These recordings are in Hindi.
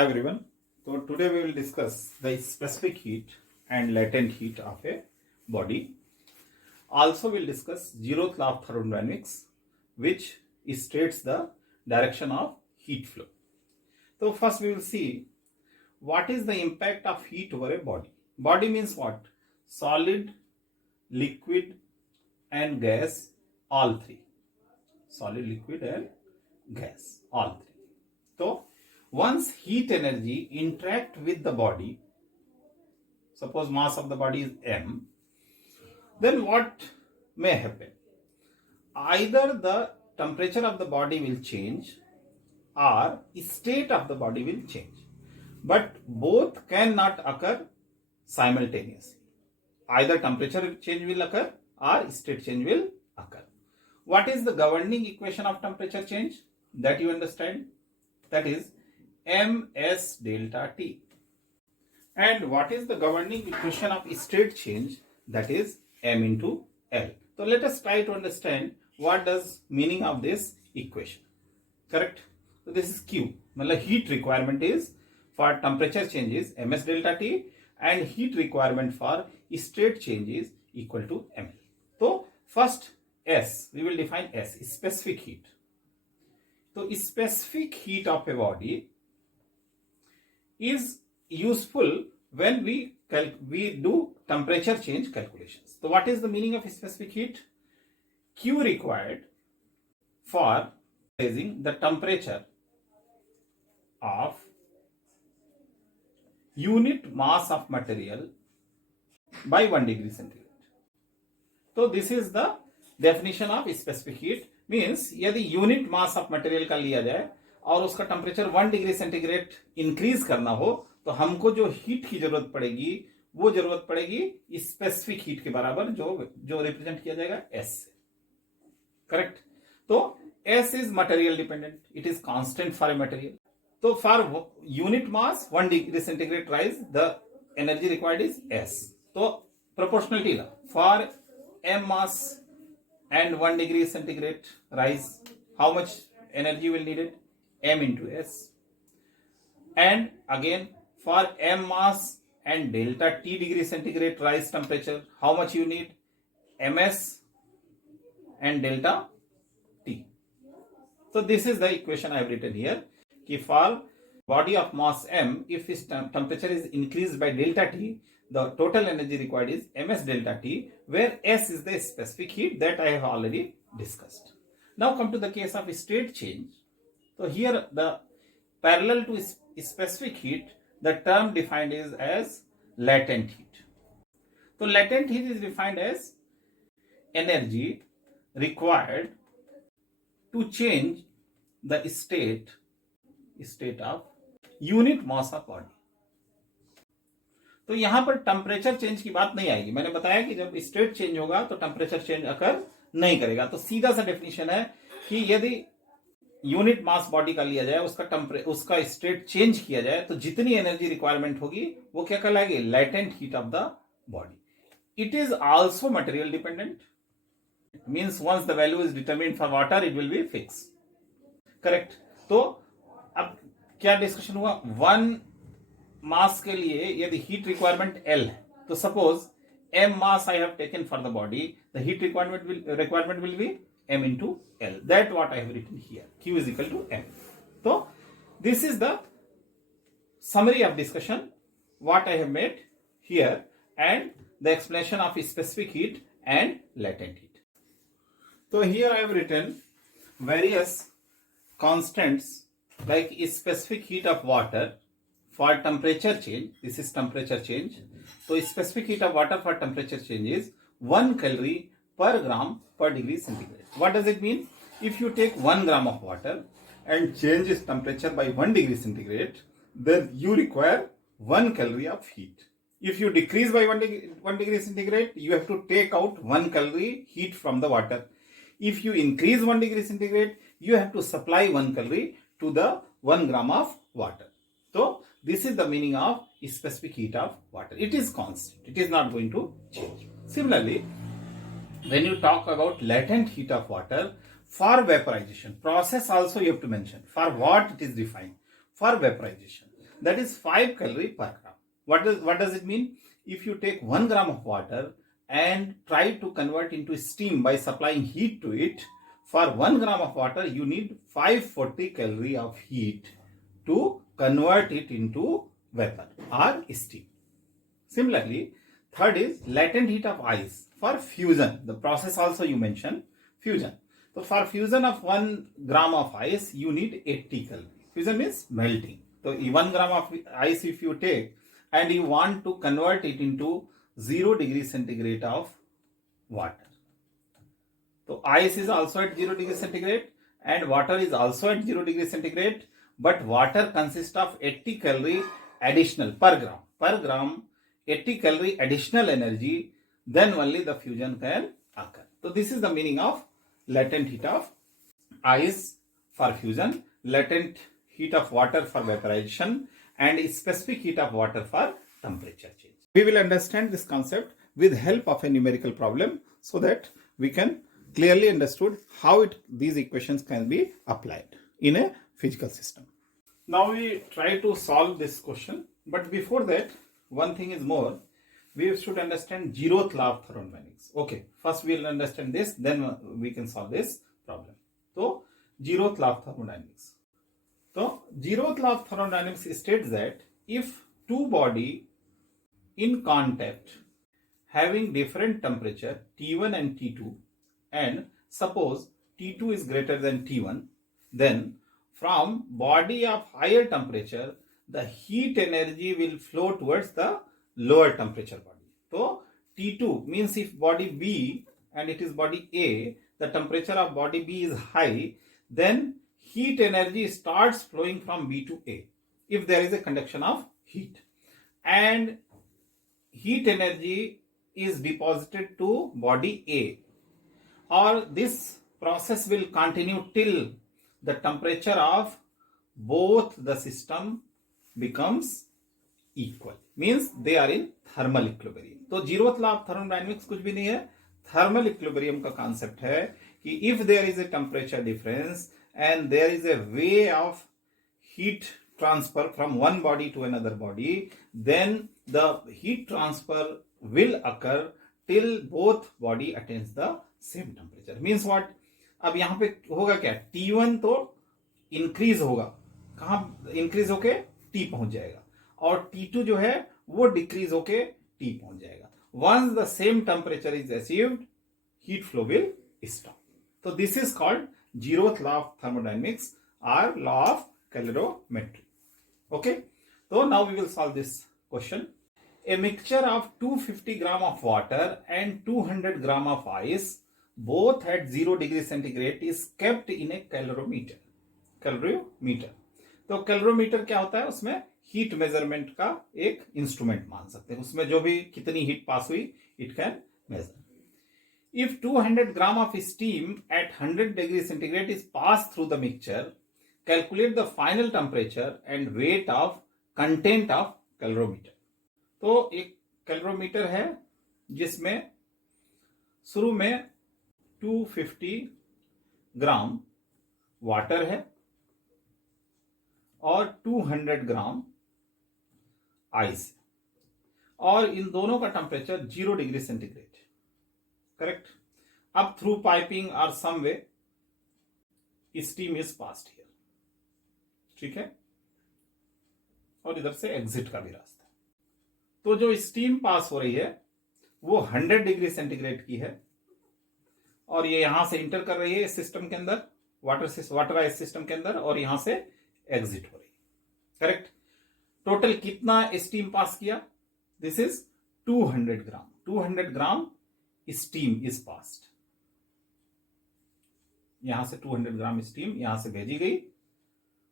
Hi everyone. So today we will discuss the specific heat and latent heat of a body. Also we'll discuss zeroth law of thermodynamics, which states the direction of heat flow. So first we will see what is the impact of heat over a body. Body means what? Solid, liquid and gas, all three. Solid, liquid and gas, all three. So once heat energy interact with the body, suppose mass of the body is m, then what may happen? Either the temperature of the body will change or state of the body will change, but both cannot occur simultaneously. Either temperature change will occur or state change will occur. What is the governing equation of temperature change? That you understand? That is ms delta T. And what is the governing equation of state change? That is m into L. So let us try to understand what does meaning of this equation. Correct? So this is Q. Heat requirement is for temperature change is ms delta T and heat requirement for state change is equal to ml. So first S, we will define S, specific heat. So specific heat of a body is useful when we do temperature change calculations. So what is the meaning of specific heat? Q required for raising the temperature of unit mass of material by 1 degree centigrade. So this is the definition of specific heat. Means यदि यूनिट मास ऑफ मटेरियल का लिया जाए और उसका टेम्परेचर 1 डिग्री सेंटीग्रेड इंक्रीज करना हो तो हमको जो हीट की जरूरत पड़ेगी वो जरूरत पड़ेगी स्पेसिफिक हीट के बराबर जो रिप्रेजेंट किया जाएगा एस से. करेक्ट? तो S is material dependent, it is constant for a material. तो for unit mass 1 degree centigrade rise the energy required is S. तो proportionality law for m mass and 1 degree centigrade rise, how much energy will needed? M into S. And again for m mass and delta T degree centigrade rise temperature, how much you need? Ms and delta T. So this is the equation I have written here. For body of mass m, if its temperature is increased by delta T, the total energy required is ms delta T, where S is the specific heat that I have already discussed. Now come to the case of state change. So here the parallel to specific heat, the term defined is as latent heat. So latent heat is defined as energy required to change the state of unit mass of body. तो यहां पर टेम्परेचर चेंज की बात नहीं आएगी. मैंने बताया कि जब स्टेट चेंज होगा तो टेम्परेचर चेंज अकर नहीं करेगा. तो सीधा सा डेफिनेशन है कि यदि यूनिट मास बॉडी का लिया जाए, उसका स्टेट चेंज किया जाए तो जितनी एनर्जी रिक्वायरमेंट होगी वो क्या कहलाएगी? Latent heat of the body. It is also material dependent. Means once the value is determined for water it will be fix. Correct? तो अब क्या डिस्कशन हुआ? 1 मास के लिए यदि हीट रिक्वायरमेंट L है तो suppose m mass I have taken for the body, the heat requirement will be m into L. That what I have written here. Q is equal to m. So this is the summary of discussion what I have made here and the explanation of specific heat and latent heat. So here I have written various constants like specific heat of water for temperature change. This is temperature change. So specific heat of water for temperature change is 1 calorie per gram per degree centigrade. What does it mean? If you take 1 gram of water and change its temperature by 1 degree centigrade, then you require 1 calorie of heat. If you decrease by 1 degree centigrade, you have to take out 1 calorie heat from the water. If you increase 1 degree centigrade, you have to supply 1 calorie to the 1 gram of water. So this is the meaning of specific heat of water. It is constant. It is not going to change. Similarly, when you talk about latent heat of water for vaporization, process also you have to mention. For what it is defined? For vaporization. that is 5 calorie per gram. What does it mean? If you take 1 gram of water and try to convert into steam by supplying heat to it, for 1 gram of water you need 540 calorie of heat to convert it into vapor or steam. Similarly, third is latent heat of ice for fusion. The process also you mentioned, fusion. So for fusion of 1 gram of ice, you need 80 calorie. Fusion means melting. So 1 gram of ice if you take and you want to convert it into 0 degree centigrade of water. So ice is also at 0 degree centigrade and water is also at 0 degree centigrade, but water consists of 80 calorie additional per gram. Per gram 80 calorie additional energy, then only the fusion can occur. So this is the meaning of latent heat of ice for fusion, latent heat of water for vaporization, and specific heat of water for temperature change. We will understand this concept with help of a numerical problem so that we can clearly understood how these equations can be applied in a physical system. Now we try to solve this question, but before that, one thing is more, we should understand zeroth law of thermodynamics. Okay, first we will understand this, then we can solve this problem. So, zeroth law of thermodynamics. So, zeroth law of thermodynamics states that if two bodies in contact having different temperature T1 and T2, and suppose T2 is greater than T1, then from body of higher temperature, the heat energy will flow towards the lower temperature body. So T2 means if body B and it is body A, the temperature of body B is high, then heat energy starts flowing from B to A if there is a conduction of heat, and heat energy is deposited to body A, or this process will continue till the temperature of both the system becomes equal, means they are in thermal equilibrium. तो जीरोथ लॉ ऑफ थर्मोडायनेमिक्स कुछ भी नहीं है, थर्मल इक्विलिब्रियम का कॉन्सेप्ट है कि if there is a temperature difference and there is a way of heat transfer from one body to another body, then the heat transfer will occur till both body attains the same temperature. Means what? अब यहाँ पे होगा क्या, T1 तो इंक्रीज होगा, कहाँ इंक्रीज होके T पहुंच जाएगा, और T2 जो है वो डिक्रीज होके T पहुंच जाएगा. Once the same temperature is achieved, heat flow will stop. So this is called zeroth law of thermodynamics or law of calorimetry. Okay, so now we will solve this question. A mixture of 250 gram of water and 200 gram of ice, both at 0 degree centigrade, is kept in a calorimeter. Calorimeter. तो कैलोरीमीटर क्या होता है, उसमें हीट मेजरमेंट का एक इंस्ट्रूमेंट मान सकते हैं, उसमें जो भी कितनी हीट पास हुई it can measure. If 200 gram of steam at 100 degree centigrade is passed through the mixture, calculate the final temperature and weight of content of calorimeter. तो एक कैलोरीमीटर है जिसमें शुरू में 250 ग्राम वाटर है और 200 ग्राम आइस, और इन दोनों का टेम्परेचर 0 डिग्री सेंटीग्रेड. करेक्ट. अब थ्रू पाइपिंग और सम वे स्टीम इज पास्ड हियर. ठीक है, और इधर से एग्जिट का भी रास्ता. तो जो स्टीम पास हो रही है वो 100 डिग्री सेंटीग्रेड की है, और ये यहां से इंटर कर रही है इस सिस्टम के अंदर, वाटर आइस सिस्टम के अंदर, और यहां से एग्जिट हो रही है. करेक्ट. टोटल कितना स्टीम पास किया? This is 200 gram. 200 gram steam is passed. यहां से 200 ग्राम स्टीम यहां से भेजी गई,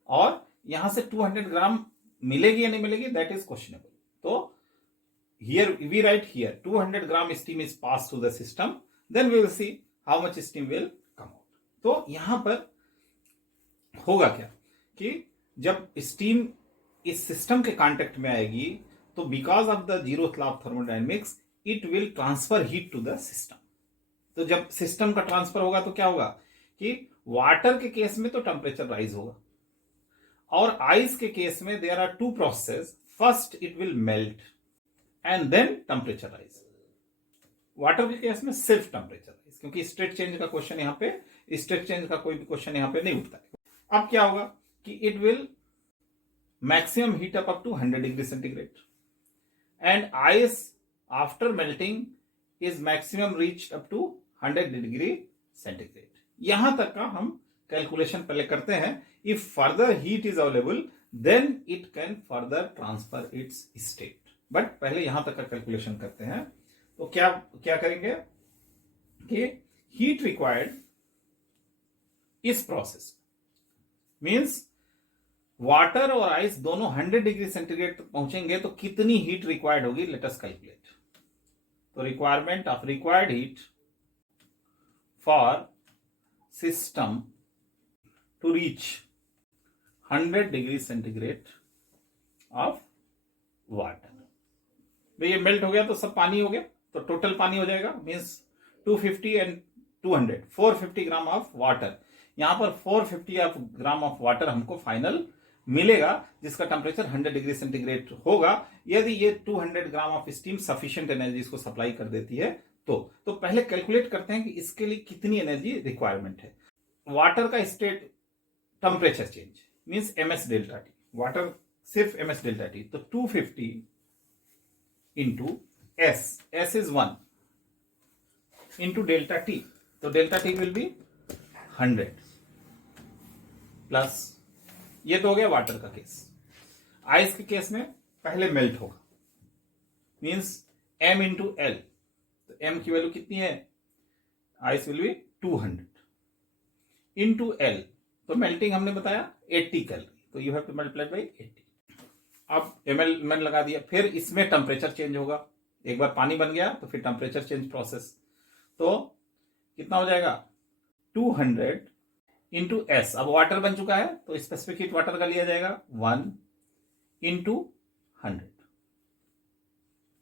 और यहां से 200 ग्राम मिलेगी या नहीं मिलेगी, दैट इज क्वेश्चनेबल. तो here we write here 200 gram steam is passed through the system, then we will see how much steam will come out. तो यहां पर होगा क्या कि जब स्टीम इस सिस्टम के कांटेक्ट में आएगी तो because of the zeroth law of thermodynamics it will transfer heat to the system. तो जब सिस्टम का ट्रांसफर होगा तो क्या होगा कि वाटर के केस में तो टेम्परेचर राइज होगा, और आइस के केस में there are two process, first it will melt and then temperature rise. Water के केस में सिर्फ टेम्परेचर राइज, क्योंकि स्टेट चेंज का क्वेश्चन यहां पे, स्टेट चेंज का कोई भी क्वेश्चन यहां पे नहीं उठता है। अब क्या होगा कि it will maximum heat up to 100 degree centigrade and ice after melting is maximum reach up to 100 degree centigrade. यहां तक का हम कैलकुलेशन पहले करते हैं। If further heat is available then it can further transfer its state, but पहले यहां तक का कैलकुलेशन करते हैं। तो क्या क्या करेंगे कि हीट रिक्वायर्ड इस प्रोसेस मींस वाटर और आइस दोनों 100 डिग्री सेंटीग्रेड तक पहुंचेंगे तो कितनी हीट रिक्वायर्ड होगी, लेट अस कैलकुलेट। तो requirement of required heat for system to reach 100 degree centigrade of water. भाई ये मेल्ट हो गया तो सब पानी हो गया, तो टोटल पानी हो जाएगा means 250 and 200 450 gram of water. यहां पर 450 ग्राम ऑफ वाटर हमको फाइनल मिलेगा, जिसका टेम्परेचर 100 डिग्री सेंटीग्रेड होगा। यदि ये 200 gram of steam sufficient energy इसको सप्लाई कर देती है तो पहले कैलकुलेट करते हैं कि इसके लिए कितनी एनर्जी रिक्वायरमेंट है। वाटर का state temperature change means MS delta T, water सिर्फ एमएस डेल्टा टी, तो 250 into S is 1 into delta T, तो delta T will be 100 plus, ये तो हो गया वाटर का केस। आइस के केस में पहले मेल्ट होगा मींस m इंटू एल, तो m की वैल्यू कितनी है, ice will be 200 into L, तो मेल्टिंग हमने बताया 80 कैलोरी, तो you have to multiply by 80। अब ml में लगा दिया, फिर इसमें टेम्परेचर चेंज होगा। एक बार पानी बन गया तो फिर टेम्परेचर चेंज प्रोसेस, तो कितना हो जाएगा 200 इंटू एस। अब वाटर बन चुका है तो स्पेसिफिक हीट वाटर का लिया जाएगा 1 इंटू 100,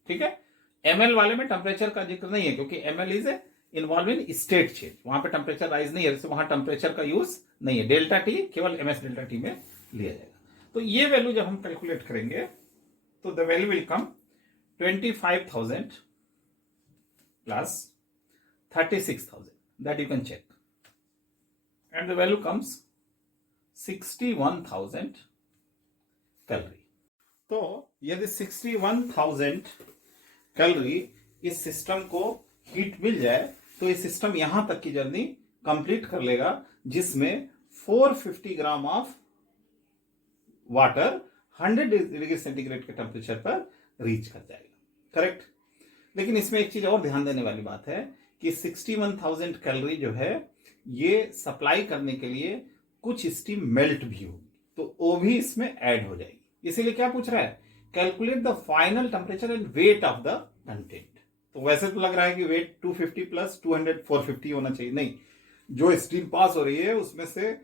ठीक है। ml वाले में टेम्परेचर का जिक्र नहीं है क्योंकि ml is involve in state change, वहां पे टेम्परेचर राइज नहीं है, वहां टेम्परेचर का यूज नहीं है। डेल्टा टी केवल एमएस डेल्टा टी में लिया जाएगा। तो ये वैल्यू जब हम कैलकुलेट करेंगे तो the value will come 25,000 plus 36,000, that you can check, and the value comes 61,000 calorie. तो यदि 61,000 कैलोरी इस सिस्टम को हीट मिल जाए तो ये सिस्टम यहां तक की जर्नी कंप्लीट कर लेगा, जिसमें 450 ग्राम ऑफ वाटर 100 डिग्री सेंटीग्रेड के टेम्परेचर पर रीच कर जाएगा, करेक्ट। लेकिन इसमें एक चीज और ध्यान देने वाली बात है कि 61,000 कैलोरी जो है ये सप्लाई करने के लिए कुछ स्टीम मेल्ट भी होगी, तो वो भी इसमें ऐड हो जाएगी। इसीलिए क्या पूछ रहा है, calculate the final temperature and weight of the content. तो वैसे तो लग रहा है कि वेट 250 प्लस 200 450 होना चाहिए, नहीं, जो स्टीम पास हो रही है उसमें से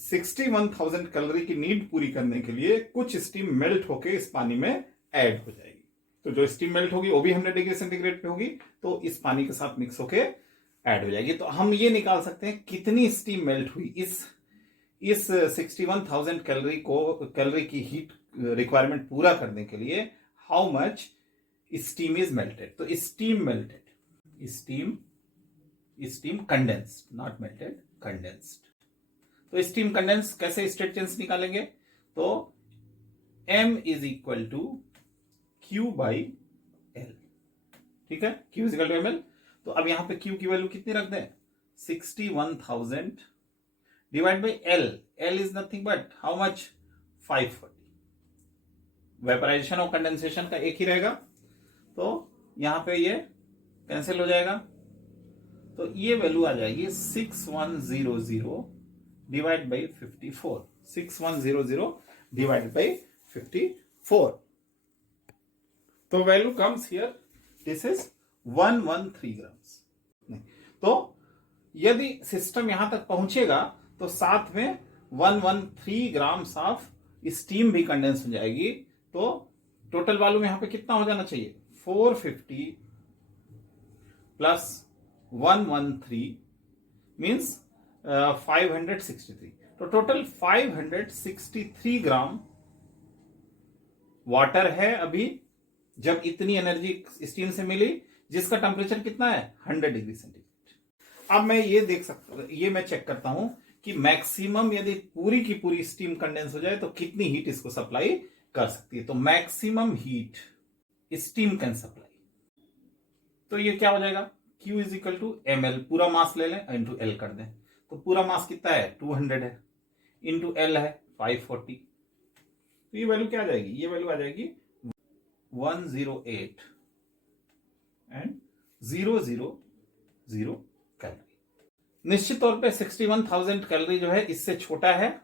61,000 कैलोरी की नीड पूरी करने के लिए कुछ स्टीम मेल्ट होके इस पानी में ऐड हो जाएगी। तो जो स्टीम मेल्ट होगी वो भी 100 डिग्री सेंटीग्रेड पे होगी, तो इस पानी के साथ मिक्स होके ऐड हो जाएगी। तो हम ये निकाल सकते हैं कितनी स्टीम मेल्ट हुई इस 61,000 कैलोरी की हीट रिक्वायरमेंट पूरा करने के लिए, how much steam is melted. तो steam melted, steam condensed, not melted, condensed. तो स्टीम कंडेंस कैसे स्टेट चेंज निकालेंगे, तो m is equal to Q by L, ठीक है, Q is equal to ml। तो अब यहां पे Q की वैल्यू कितनी रख दें, 61,000 divide by L, L is nothing but how much 540। Vaporization और कंडेंसेशन का एक ही रहेगा, तो यहां पे ये कैंसिल हो जाएगा, तो ये वैल्यू आ जाएगी 6100 डिवाइड बाई 54, 6100 डिवाइड बाई 54। तो value comes here, this is 113 grams. तो यदि सिस्टम यहां तक पहुंचेगा तो साथ में 113 ग्राम्स ऑफ स्टीम भी कंडेंस हो जाएगी। तो टोटल वॉल्यूम यहां पे कितना हो जाना चाहिए, 450 प्लस 113 मीन्स 563, तो टोटल 563 ग्राम वाटर है अभी, जब इतनी एनर्जी स्टीम से मिली, जिसका टेम्परेचर कितना है 100 डिग्री सेंटीग्रेड। अब मैं ये देख सकता, ये मैं चेक करता हूं कि मैक्सिमम यदि पूरी की पूरी स्टीम कंडेंस हो जाए तो कितनी हीट इसको सप्लाई कर सकती है। तो maximum heat steam can supply, तो ये क्या हो जाएगा, Q is equal to ml, पूरा मास ले लें इंटू L कर दें, तो पूरा मास कितना है 200 है, इंटू L है 540, तो ये वैल्यू क्या आ जाएगी, ये वैल्यू आ जाएगी 108 एंड 000 कैलोरी। निश्चित तौर पे 61,000 कैलोरी जो है इससे छोटा है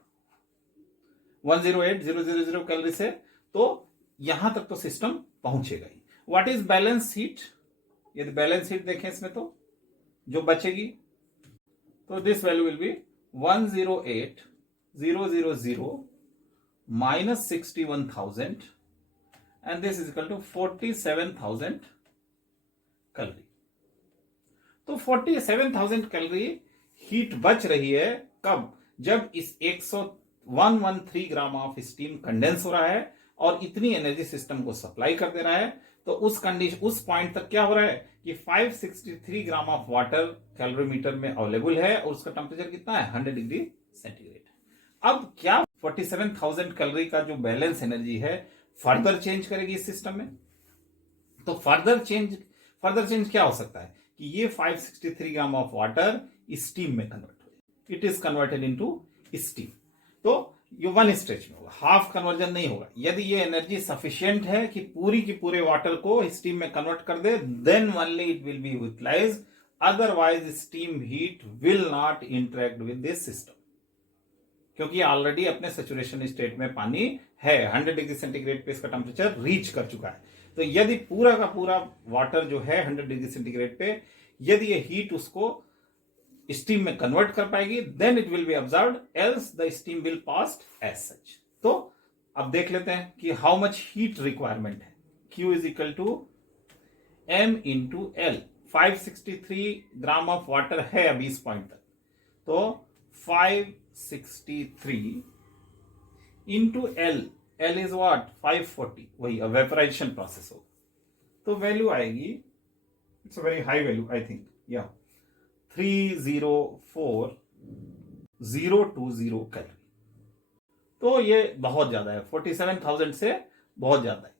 108,000 कैलोरी से, तो यहां तक तो सिस्टम पहुंचेगा ही। व्हाट इज बैलेंस हीट, यदि बैलेंस हीट देखें इसमें तो जो बचेगी, तो this value will be 108,000 minus 61,000 and this is equal to 47,000 calorie. तो 47,000 कैलोरी हीट बच रही है कब, जब इस 113 ग्राम ऑफ स्टीम कंडेंस हो रहा है और इतनी एनर्जी सिस्टम को सप्लाई कर दे रहा है, तो उस कंडीशन, उस पॉइंट तक क्या हो रहा है कि 563 ग्राम ऑफ वाटर कैलोरीमीटर में अवेलेबल है और उसका टेम्परेचर कितना है 100 डिग्री सेंटीग्रेड। अब क्या 47,000 कैलोरी का जो बैलेंस एनर्जी है फर्दर चेंज करेगी इस सिस्टम में, तो फर्दर चेंज क्या हो सकता है कि ये 563 ग्राम ऑफ वाटर स्टीम में कन्वर्ट हो जाए, it is converted into steam. तो ये वन स्ट्रेच में होगा, हाफ कन्वर्जन नहीं होगा। यदि ये एनर्जी सफिशिएंट है कि पूरी की पूरे वाटर को स्टीम में कन्वर्ट कर दे, then only it will be utilized, otherwise steam heat will not interact with this system, क्योंकि ऑलरेडी अपने सैचुरेशन स्टेट में पानी है, 100 डिग्री सेंटीग्रेड पे इसका टेम्परेचर रीच कर चुका है। तो यदि पूरा का पूरा वाटर जो है 100 डिग्री सेंटीग्रेड पे, यदि ये हीट उसको स्टीम में कन्वर्ट कर पाएगी, then it will be observed, else the steam will pass as such. तो अब देख लेते हैं कि हाउ मच हीट रिक्वायरमेंट है। Q is equal to M into L, 563 gram of water है अभी इस पॉइंट तक, तो 563 इंटू L इज व्हाट 540, वही वेपोराइजेशन प्रोसेस हो, तो वैल्यू आएगी, it's a very high value I think, या 304,020 कैलोरी। तो ये बहुत ज्यादा है, 47,000 से बहुत ज्यादा है,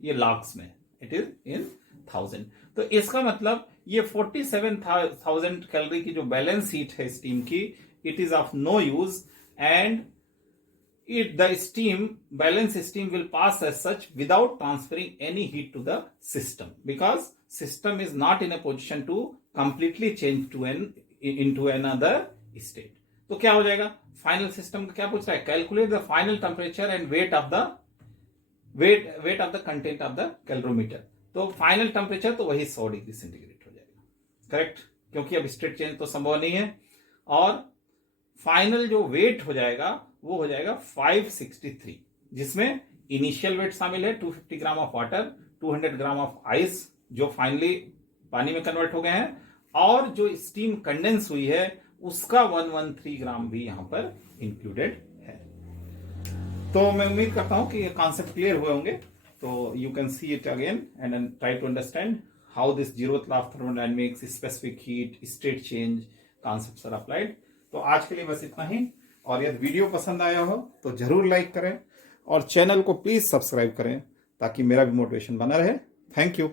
ये लाख्स में, इट इज इन 1000। तो इसका मतलब ये 47,000 कैलोरी की जो बैलेंस हीट है स्टीम की, it is of no use and the balance steam will pass as such without transferring any heat to the system, because system is not in a position to completely change into another state. तो क्या हो जाएगा, फाइनल सिस्टम का क्या पूछ रहा है, calculate the final temperature and weight of the content of the calorimeter. तो फाइनल टेम्परेचर तो वही 100 डिग्री सेंटीग्रेड हो जाएगा, करेक्ट, क्योंकि अब स्टेट चेंज तो संभव नहीं है, और फाइनल जो वेट हो जाएगा वो हो जाएगा 563, जिसमें इनिशियल वेट शामिल है 250 ग्राम of water, 200 gram of ice जो फाइनली पानी में कन्वर्ट हो गए हैं, और जो स्टीम कंडेंस हुई है उसका 113 ग्राम भी यहां पर इंक्लूडेड है। तो मैं उम्मीद करता हूं कि ये कॉन्सेप्ट क्लियर हुए होंगे। तो you can see it again and try to understand how this zeroth law of thermodynamics, specific heat, state change concepts are applied. तो आज के लिए बस इतना ही, और यदि वीडियो पसंद आया हो तो जरूर लाइक करें और चैनल को प्लीज सब्सक्राइब करें ताकि मेरा भी मोटिवेशन बना रहे। Thank you.